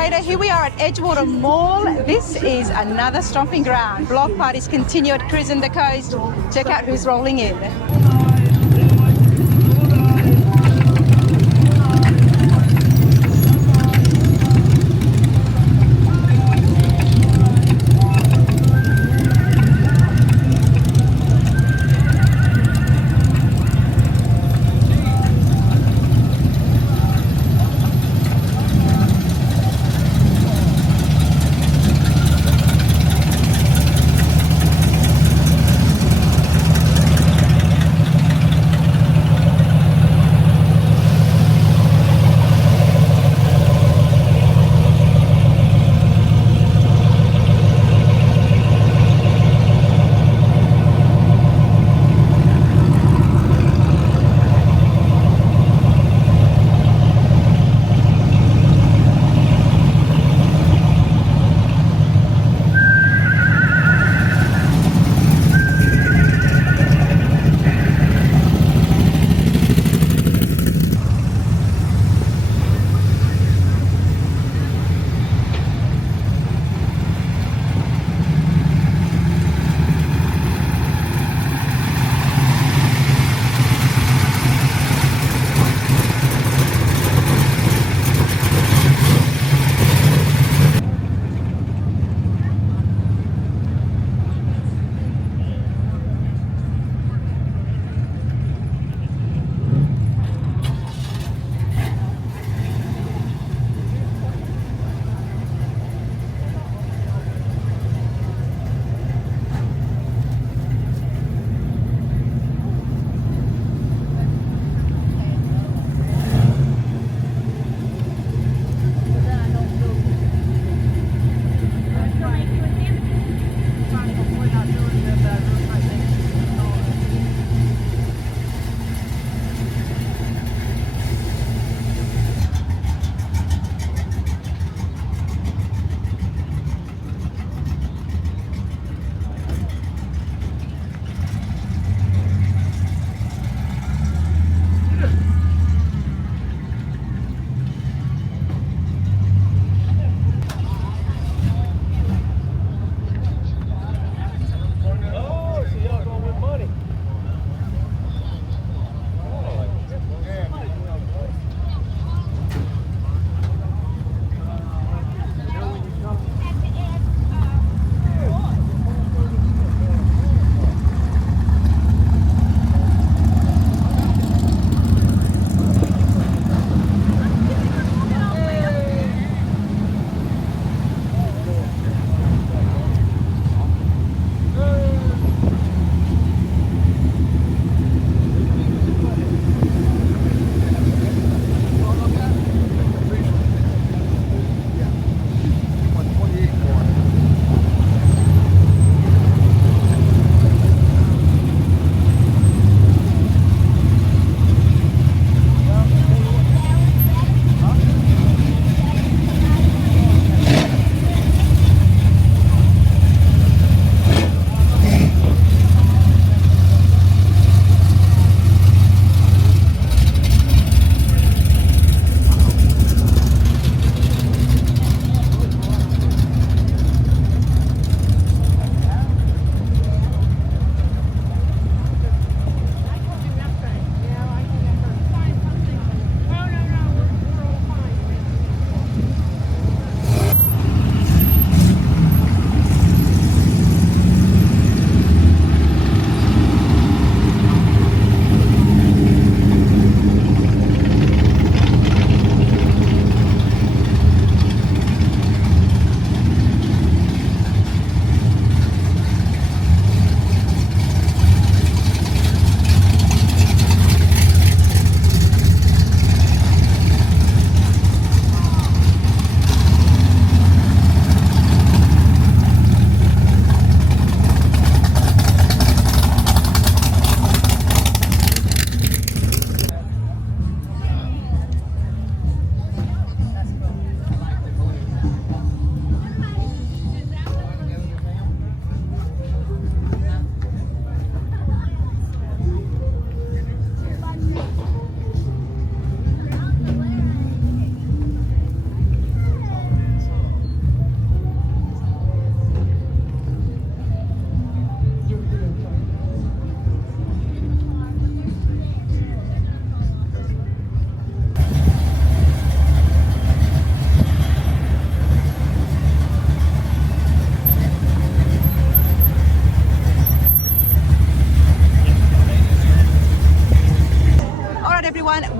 operator. Here we are at Edgewater Mall. This is another stomping ground. Block parties continue at Cruisin the Coast. Check out who's rolling in.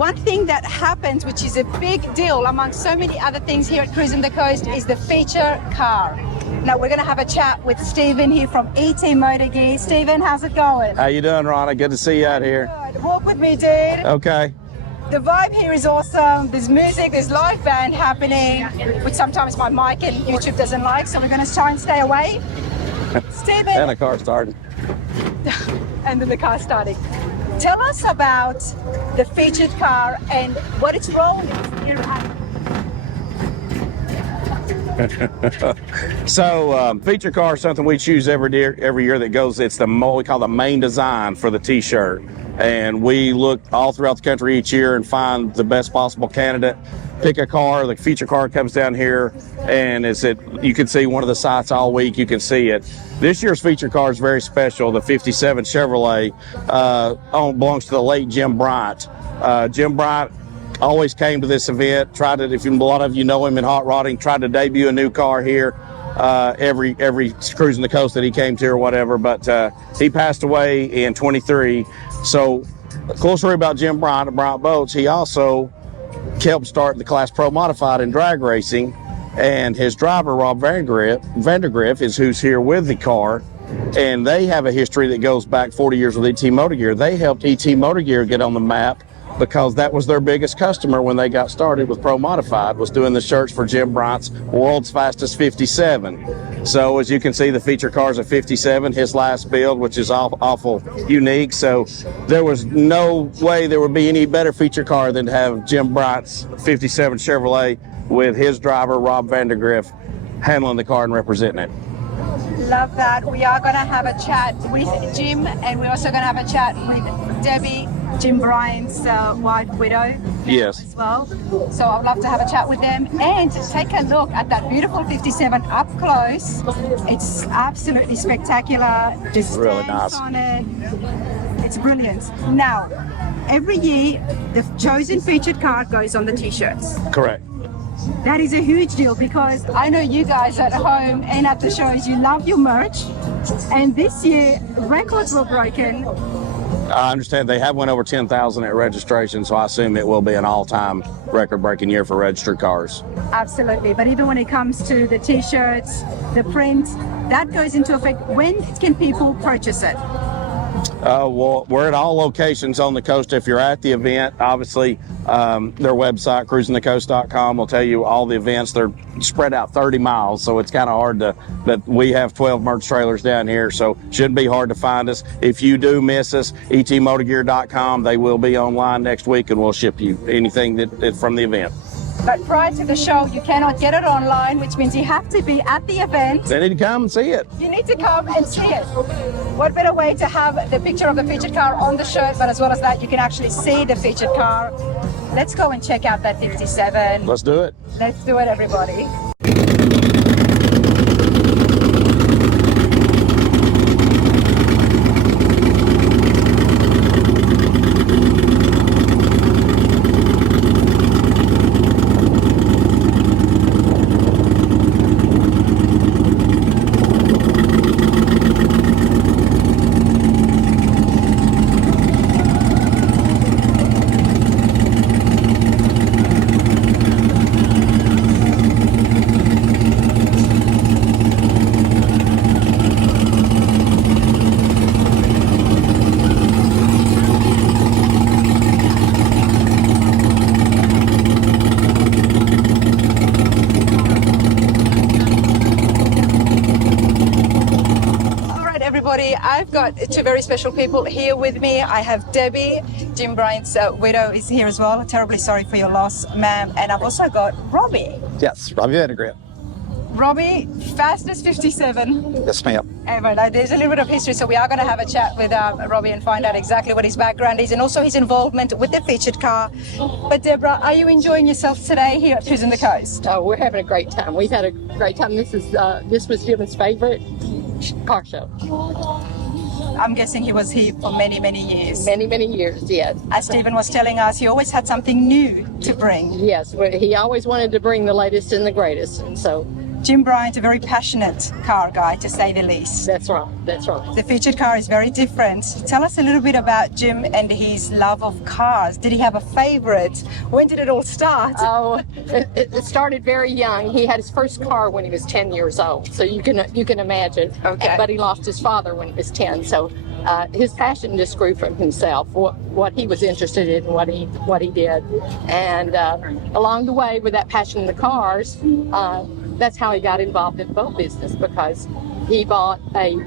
one thing that happens, which is a big deal among so many other things here at Cruisin the Coast, is the feature car. Now we're going to have a chat with Stephen here from ET Motor Gear. Stephen, how's it going? How you doing, Ronna? Good to see you out here. Good. Walk with me, dude. Okay. The vibe here is awesome. There's music, there's live band happening, which sometimes my mic and YouTube doesn't like, so we're going to try and stay away. Stephen. And the car started. And then the car starting. Tell us about the featured car and what its role is here at. So feature car is something we choose every year that goes, it's what we call the main design for the t-shirt. And we look all throughout the country each year and find the best possible candidate. Pick a car, the feature car comes down here, and you can see one of the sites all week, you can see it. This year's feature car is very special. The 57 Chevrolet belongs to the late Jim Bryant. Jim Bryant always came to this event, if a lot of you know him in hot rodding, tried to debut a new car here every Cruisin the Coast that he came to or whatever, but he passed away in 23. So a cool story about Jim Bryant at Bryant Boats, he also helped start the Class Pro Modified in drag racing, and his driver, Rob Vandergriff, is who's here with the car, and they have a history that goes back 40 years with ET Motor Gear. They helped ET Motor Gear get on the map because that was their biggest customer when they got started with Pro Modified, was doing the shirts for Jim Bryant's World's Fastest 57. So as you can see, the feature car's a 57, his last build, which is awful unique. So there was no way there would be any better feature car than to have Jim Bryant's 57 Chevrolet with his driver, Rob Vandergriff, handling the car and representing it. Love that. We are going to have a chat with Jim, and we're also going to have a chat with Debbie, Jim Bryant's wife, widow. Yes. As well. So I'd love to have a chat with them and take a look at that beautiful 57 up close. It's absolutely spectacular. Just really nice on it. It's brilliant. Now, every year, the chosen featured car goes on the t-shirts. Correct. That is a huge deal because I know you guys at home and at the shows, you love your merch. And this year, records were broken. I understand they have went over 10,000 at registration, so I assume it will be an all-time record-breaking year for registered cars. Absolutely, but even when it comes to the t-shirts, the print, that goes into effect. When can people purchase it? Well, we're at all locations on the coast. If you're at the event, obviously their website, cruisinthecoast.com, will tell you all the events. They're spread out 30 miles, so it's kind of hard but we have 12 merch trailers down here, so shouldn't be hard to find us. If you do miss us, etmotorgear.com, they will be online next week, and we'll ship you anything that from the event. But prior to the show, you cannot get it online, which means you have to be at the event. They need to come and see it. You need to come and see it. What better way to have the picture of the featured car on the shirt, but as well as that, you can actually see the featured car. Let's go and check out that 57. Let's do it. Let's do it, everybody. I've got two very special people here with me. I have Debbie, Jim Bryant's widow is here as well. Terribly sorry for your loss, ma'am. And I've also got Robbie. Yes, Robbie Vandergriff. Robbie, fastest 57. Yes, ma'am. There's a little bit of history, so we are going to have a chat with Robbie and find out exactly what his background is and also his involvement with the featured car. But Deborah, are you enjoying yourself today here at Cruisin the Coast? Oh, we're having a great time. We've had a great time. This was Jim's favorite car show. I'm guessing he was here for many, many years. Many, many years, yes. As Stephen was telling us, he always had something new to bring. Yes, he always wanted to bring the latest and the greatest, and so Jim Bryant, a very passionate car guy, to say the least. That's right. That's right. The featured car is very different. Tell us a little bit about Jim and his love of cars. Did he have a favorite? When did it all start? Oh, it started very young. He had his first car when he was 10 years old, so you can imagine. Okay. But he lost his father when he was 10, so his passion just grew from himself, what he was interested in, what he did, and along the way with that passion in the cars, that's how he got involved in the boat business, because he bought a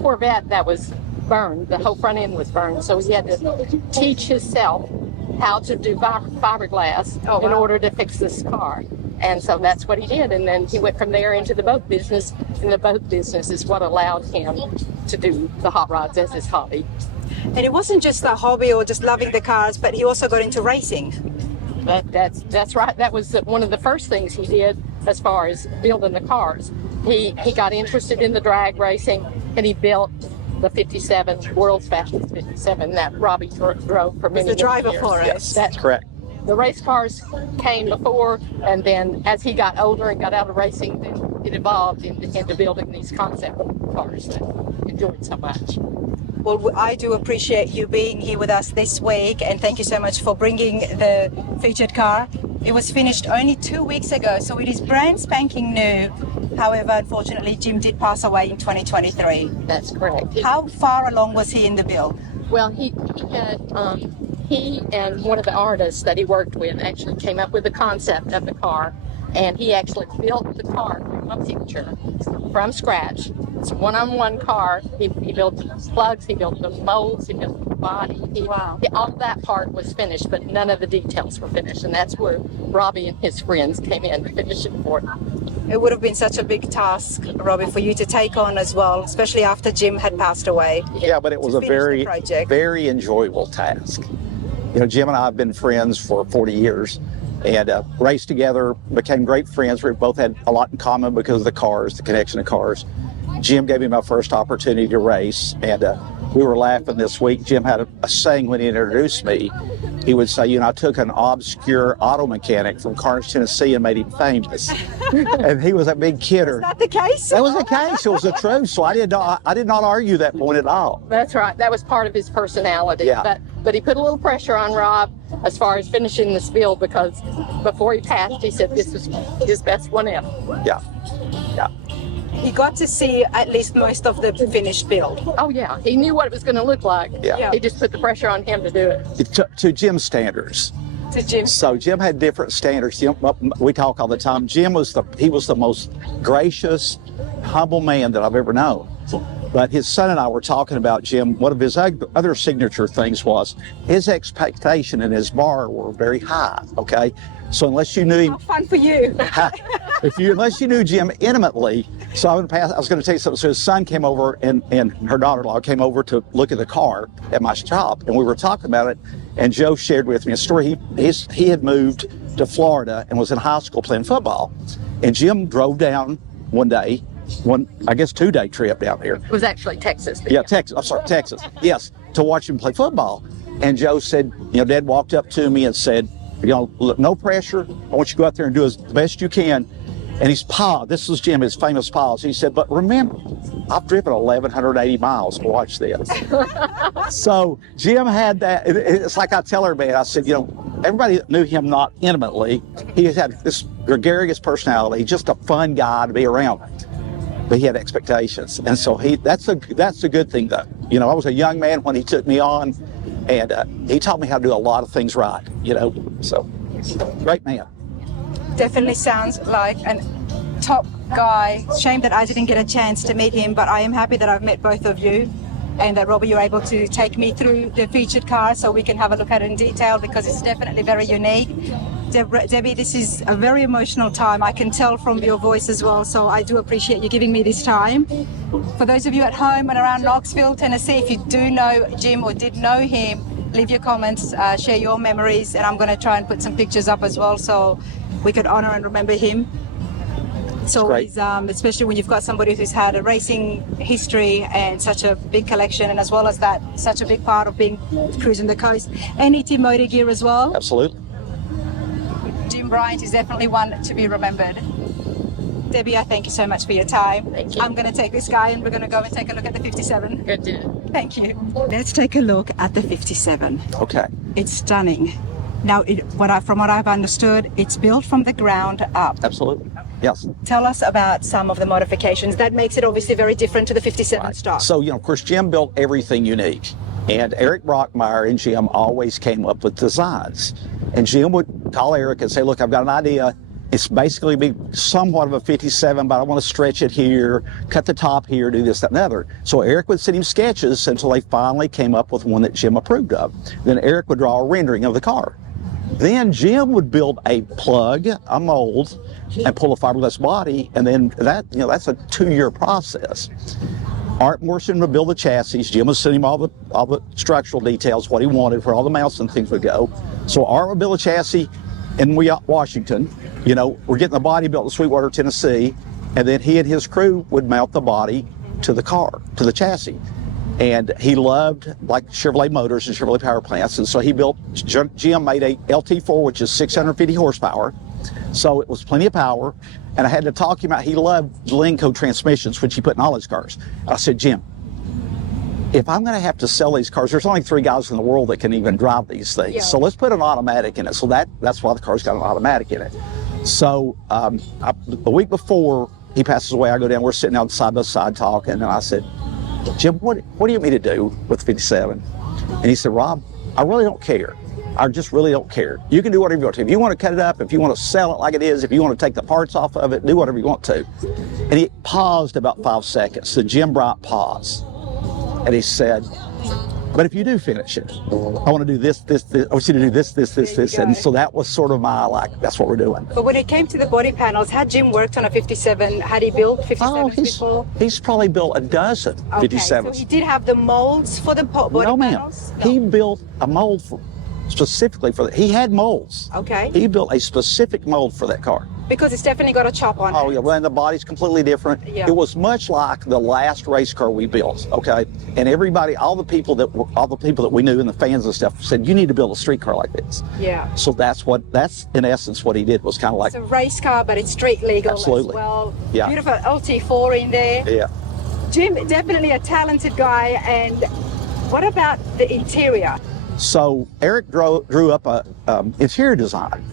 Corvette that was burned. The whole front end was burned, so he had to teach himself how to do fiberglass in order to fix this car. And so that's what he did. And then he went from there into the boat business, and the boat business is what allowed him to do the hot rods as his hobby. And it wasn't just a hobby or just loving the cars, but he also got into racing. That's right. That was one of the first things he did as far as building the cars. He got interested in the drag racing, and he built the 57, world's fastest 57 that Robbie drove for many years. The driver for it. Yes, that's correct. The race cars came before, and then as he got older and got out of racing, then it evolved into building these concept cars that I enjoyed so much. Well, I do appreciate you being here with us this week, and thank you so much for bringing the featured car. It was finished only 2 weeks ago, so it is brand spanking new. However, unfortunately, Jim did pass away in 2023. That's correct. How far along was he in the build? Well, he and one of the artists that he worked with actually came up with the concept of the car, and he actually built the car from a picture from scratch. It's a one-on-one car. He built the plugs, he built the molds, he built the body. All that part was finished, but none of the details were finished, and that's where Robbie and his friends came in to finish it for him. It would have been such a big task, Robbie, for you to take on as well, especially after Jim had passed away. Yeah, but it was a very, very enjoyable task. You know, Jim and I have been friends for 40 years and raced together, became great friends. We both had a lot in common because of the cars, the connection of cars. Jim gave me my first opportunity to race, and we were laughing this week. Jim had a saying when he introduced me. He would say, you know, I took an obscure auto mechanic from Carnes, Tennessee and made him famous. And he was a big kidder. Is that the case? That was the case. It was the truth. So I did not argue that point at all. That's right. That was part of his personality. Yeah. But he put a little pressure on Rob as far as finishing this build, because before he passed, he said this was his best one ever. Yeah. Yeah. He got to see at least most of the finished build. Oh, yeah. He knew what it was going to look like. Yeah. He just put the pressure on him to do it. To Jim's standards. To Jim. So Jim had different standards. We talk all the time. Jim was the most gracious, humble man that I've ever known. But his son and I were talking about Jim. One of his other signature things was his expectation and his bar were very high. Okay, so unless you knew him, Not fun for you. unless you knew Jim intimately. So I was going to tell you something. So his son came over, and her daughter-in-law came over to look at the car at my shop, and we were talking about it. And Joe shared with me a story. He had moved to Florida and was in high school playing football, and Jim drove down one day. I guess 2-day trip down there. It was actually Texas. Yeah, Texas. I'm sorry, Texas. Yes, to watch him play football. And Joe said, you know, Dad walked up to me and said, you know, look, no pressure. I want you to go out there and do the best you can. And his pa, this was Jim, his famous pause. He said, but remember, I've driven 1,180 miles to watch this. So Jim had that. It's like I tell everybody, I said, you know, everybody that knew him not intimately, he had this gregarious personality, just a fun guy to be around. But he had expectations, and so that's a good thing, though. You know, I was a young man when he took me on, and he taught me how to do a lot of things right. You know, so great man. Definitely sounds like a top guy. Shame that I didn't get a chance to meet him, but I am happy that I've met both of you, and that Robbie, you're able to take me through the featured car so we can have a look at it in detail, because it's definitely very unique. Debbie, this is a very emotional time. I can tell from your voice as well, so I do appreciate you giving me this time. For those of you at home and around Knoxville, Tennessee, if you do know Jim or did know him, leave your comments, share your memories, and I'm going to try and put some pictures up as well so we could honor and remember him. It's always, especially when you've got somebody who's had a racing history and such a big collection, and as well as that, such a big part of being Cruisin the Coast. NET motor gear as well. Absolutely. Jim Bryant is definitely one to be remembered. Debbie, I thank you so much for your time. Thank you. I'm going to take this guy and we're going to go and take a look at the 57. Good to Thank you. Let's take a look at the 57. Okay. It's stunning. Now, from what I've understood, it's built from the ground up. Absolutely. Yes. Tell us about some of the modifications. That makes it obviously very different to the 57 stock. So, of course, Jim built everything unique. And Eric Brockmeyer and Jim always came up with designs. And Jim would call Eric and say, look, I've got an idea. It's basically be somewhat of a 57, but I want to stretch it here, cut the top here, do this, that, and the other. So Eric would send him sketches until they finally came up with one that Jim approved of. Then Eric would draw a rendering of the car. Then Jim would build a plug, a mold, and pull a fiberglass body, and then that's a 2-year process. Art Morrison would build the chassis. Jim would send him all the structural details, what he wanted, where all the mounts and things would go. So Art would build a chassis in Washington. We're getting the body built in Sweetwater, Tennessee, and then he and his crew would mount the body to the car, to the chassis. And he loved like Chevrolet motors and Chevrolet power plants, and so Jim made a LT4, which is 650 horsepower. So it was plenty of power, and I had to talk him out. He loved Lenco transmissions, which he put in all his cars. I said, Jim, if I'm going to have to sell these cars, there's only 3 guys in the world that can even drive these things. Yeah. So let's put an automatic in it. So that's why the car's got an automatic in it. So the week before he passes away, I go down, we're sitting out side by side talking, and I said, Jim, what do you want me to do with 57? And he said, Rob, I really don't care. I just really don't care. You can do whatever you want to. If you want to cut it up, if you want to sell it like it is, if you want to take the parts off of it, do whatever you want to. And he paused about 5 seconds, the Jim Bryant pause. And he said, but if you do finish it, I want to do this. I want you to do this. And so that was sort of my, that's what we're doing. But when it came to the body panels, had Jim worked on a 57? Had he built 57s before? He's probably built a dozen 57s. So he did have the molds for the body panels? No, he built a mold specifically for that. He had molds. Okay. He built a specific mold for that car. Because it's definitely got a chop on it. Oh yeah, well, and the body's completely different. Yeah. It was much like the last race car we built, okay? And everybody, all the people that we knew and the fans and stuff said, you need to build a street car like this. Yeah. So that's in essence what he did, was kind of like. It's a race car, but it's street legal Absolutely. As well. Yeah. Beautiful LT4 in there. Yeah. Jim, definitely a talented guy. And what about the interior? So Eric drew up a interior design.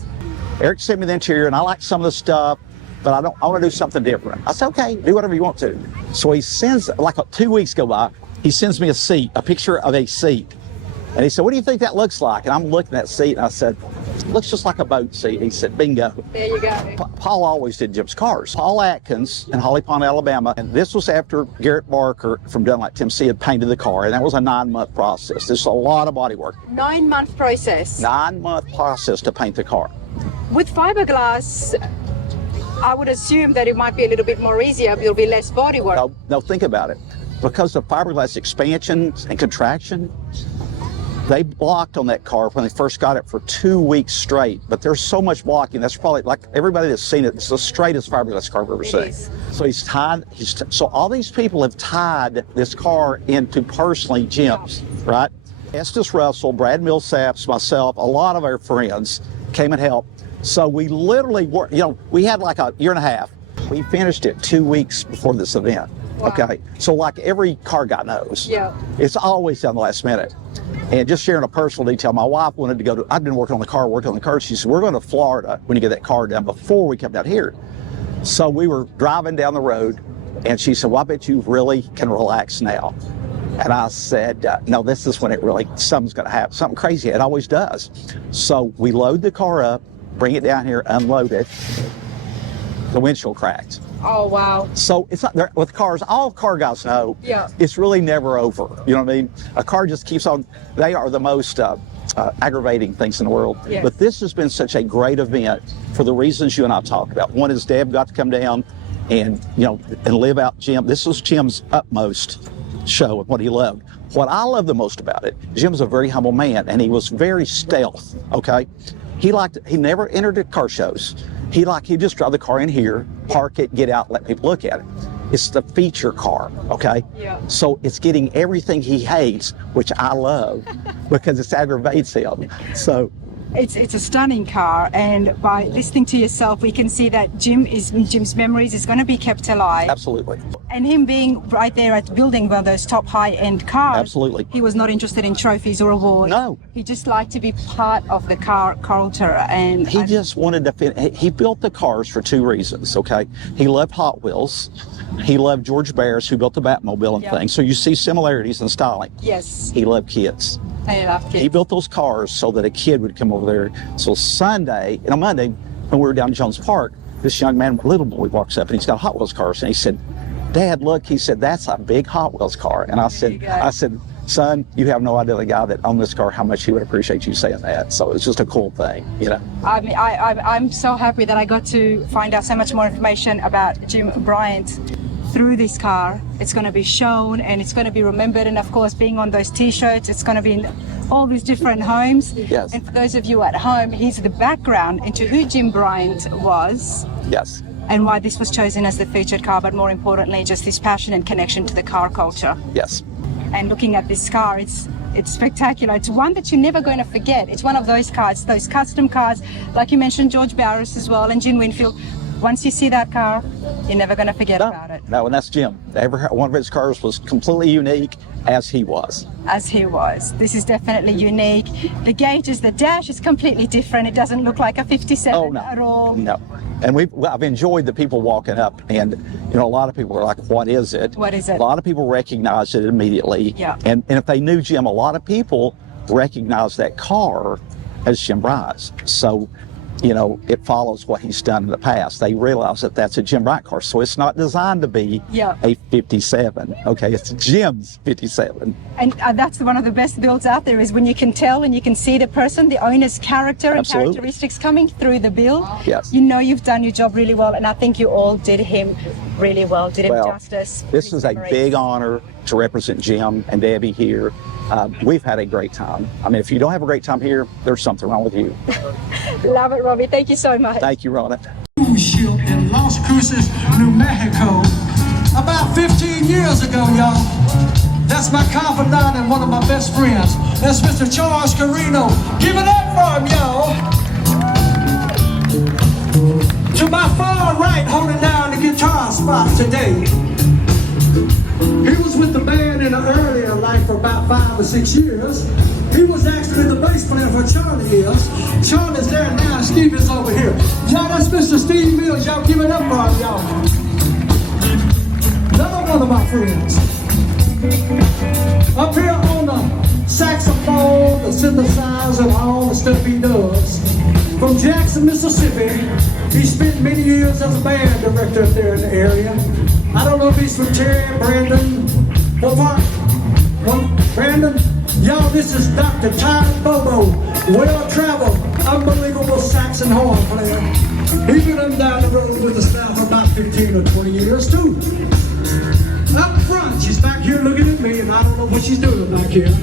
Eric sent me the interior, and I like some of the stuff, but I want to do something different. I said, okay, do whatever you want to. So he sends, 2 weeks go by, he sends me a picture of a seat. And he said, what do you think that looks like? And I'm looking at that seat, and I said, looks just like a boat seat. He said, bingo. There you go. Paul always did Jim's cars. Paul Atkins in Holly Pond, Alabama, and this was after Garrett Barker from Dunlap, Tennessee had painted the car, and that was a 9-month process. There's a lot of body work. 9-month process. 9-month process to paint the car. With fiberglass, I would assume that it might be a little bit more easier, there'll be less body work. No, think about it. Because of fiberglass expansion and contraction, they blocked on that car when they first got it for 2 weeks straight. But there's so much blocking. That's probably, like everybody that's seen it, it's the straightest fiberglass car I've ever seen. So so all these people have tied this car into personally Jim's, right? Estes Russell, Brad Millsaps, myself, a lot of our friends came and helped. So we literally worked, we had like a year and a half. We finished it 2 weeks before this event. Wow. Okay, so like every car guy knows, it's always done the last minute. And just sharing a personal detail, my wife wanted to go I'd been working on the car. She said, we're going to Florida when you get that car done before we come down here. So we were driving down the road, and she said, well, I bet you really can relax now. And I said, no, this is when something's going to happen, something crazy. It always does. So we load the car up, bring it down here, unload it. The windshield cracked. Oh, wow. So it's not there with cars. All car guys know it's really never over. You know what I mean? A car just keeps on. They are the most aggravating things in the world. Yes. But this has been such a great event for the reasons you and I talked about. One is Deb got to come down and live out Jim. This was Jim's utmost show of what he loved. What I love the most about it, Jim's a very humble man, and he was very stealth. Okay, he never entered the car shows. He'd just drive the car in here, park it, get out, let people look at it. It's the feature car, okay? Yeah. So it's getting everything he hates, which I love, because it aggravates him. So It's a stunning car, and by listening to yourself, we can see that Jim's memories is going to be kept alive. Absolutely. And him being right there at building one of those top high-end cars. Absolutely. He was not interested in trophies or awards. No. He just liked to be part of the car culture, and He just wanted to fit. He built the cars for two reasons, okay? He loved Hot Wheels. He loved George Barris, who built the Batmobile and Yep. things. So you see similarities in styling. Yes, He loved kids. I love kids. He built those cars so that a kid would come over there. So Sunday, and on Monday, when we were down in Jones Park, this young man, little boy, walks up and he's got Hot Wheels cars, and he said, "Dad, look," he said, "that's a big Hot Wheels car." And I said, "Son, you have no idea the guy that owned this car, how much he would appreciate you saying that." So it's just a cool thing, you know. I mean, I'm so happy that I got to find out so much more information about Jim Bryant through this car. It's going to be shown and it's going to be remembered, and of course being on those t-shirts, it's going to be in all these different homes. Yes. And for those of you at home, here's the background into who Jim Bryant was Yes. and why this was chosen as the featured car, but more importantly just this passion and connection to the car culture. Yes. And looking at this car, it's spectacular. It's one that you're never going to forget. It's one of those cars, those custom cars, like you mentioned George Barris as well and Jim Winfield. Once you see that car, you're never going to forget about it. No, and that's Jim. One of his cars was completely unique, as he was. As he was. This is definitely unique. The gauges, the dash is completely different. It doesn't look like a 57 at all. No. And I've enjoyed the people walking up, and you know, a lot of people are like, "What is it?" What is it? A lot of people recognized it immediately. Yeah. And if they knew Jim, a lot of people recognized that car as Jim Bryant's. So, you know, it follows what he's done in the past. They realize that that's a Jim Bryant car. So it's not designed to be a 57. Okay, it's Jim's 57. And that's one of the best builds out there, is when you can tell and you can see the person, the owner's character and Absolutely. characteristics coming through the build. Yes. You know you've done your job really well, and I think you all did him really well, did him Well, justice. This is a big honor to represent Jim and Debbie here. We've had a great time. I mean, if you don't have a great time here, there's something wrong with you. Love it, Robbie. Thank you so much. Thank you, Ronna. Cruise ship in Las Cruces, New Mexico, about 15 years ago, y'all. That's my confidant and one of my best friends. That's Mr. Charles Carino. Give it up for him, y'all. To my far right, holding down the guitar spot today. He was with the band in an earlier life for about 5 or 6 years. He was actually the bass player for Charlie is. Charlie's there now, Steve is over here. Y'all, that's Mr. Steve Mills. Y'all give it up for him, y'all. Another one of my friends. Up here on the saxophone, the synthesizer, and all the stuff he does. From Jackson, Mississippi, he spent many years as a band director up there in the area. I don't know if he's from Terry, Brandon, what part? Brandon? Y'all, this is Dr. Ty Bobo, well-traveled, unbelievable saxon horn player. He's been down the road with us now for about 15 or 20 years, too. Up front, she's back here looking at me, and I don't know what she's doing back here.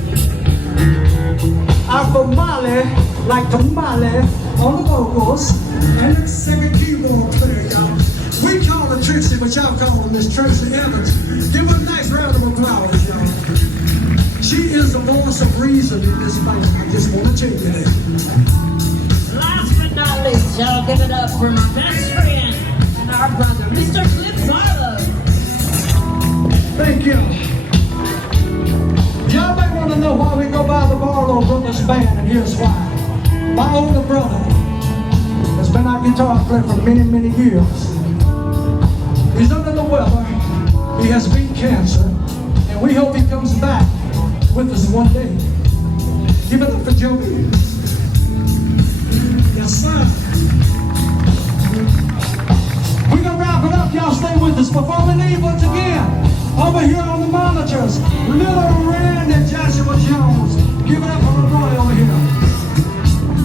I'm from Mali, like tamale, on the vocals, and the second keyboard player, y'all. We call her Trixie, but y'all call her Miss Trixie Evans. Give her a nice round of applause, y'all. She is the voice of reason in this band. I just want to tell you that. Last but not least, y'all give it up for my best friend and our brother, Mr. Cliff Barlow. Thank you. Y'all may want to know why we go by the Barlow Brothers Band, and here's why. My older brother has been our guitar player for many, many years. He's under the weather. He has beat cancer, and we hope he comes back with us one day. Give it up for Joey. Yes, sir. We're gonna wrap it up. Y'all stay with us. Before we leave once again, over here on the monitors, Little Rand and Joshua Jones. Give it up for the boy over here.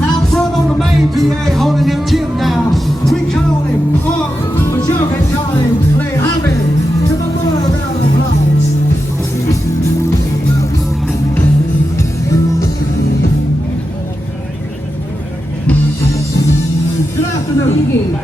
Out front on the main PA, holding him Jim down. We call him Unc, but y'all can call him Clay Hobby. Give a boy a round of applause. Good afternoon.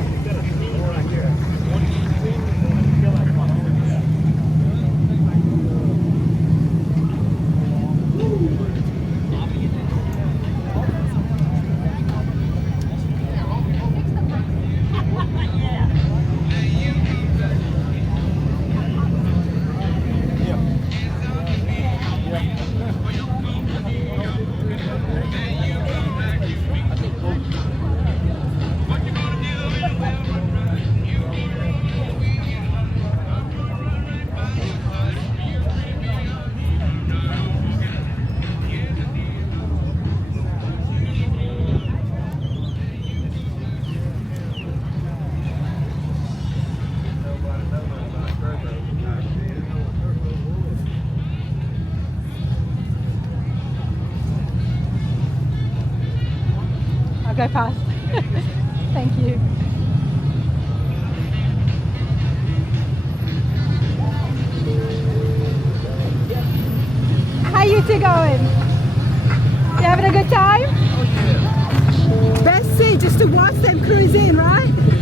I'll go past. Thank you. How you two going? You having a good time? Best seat just to watch them cruise in, right?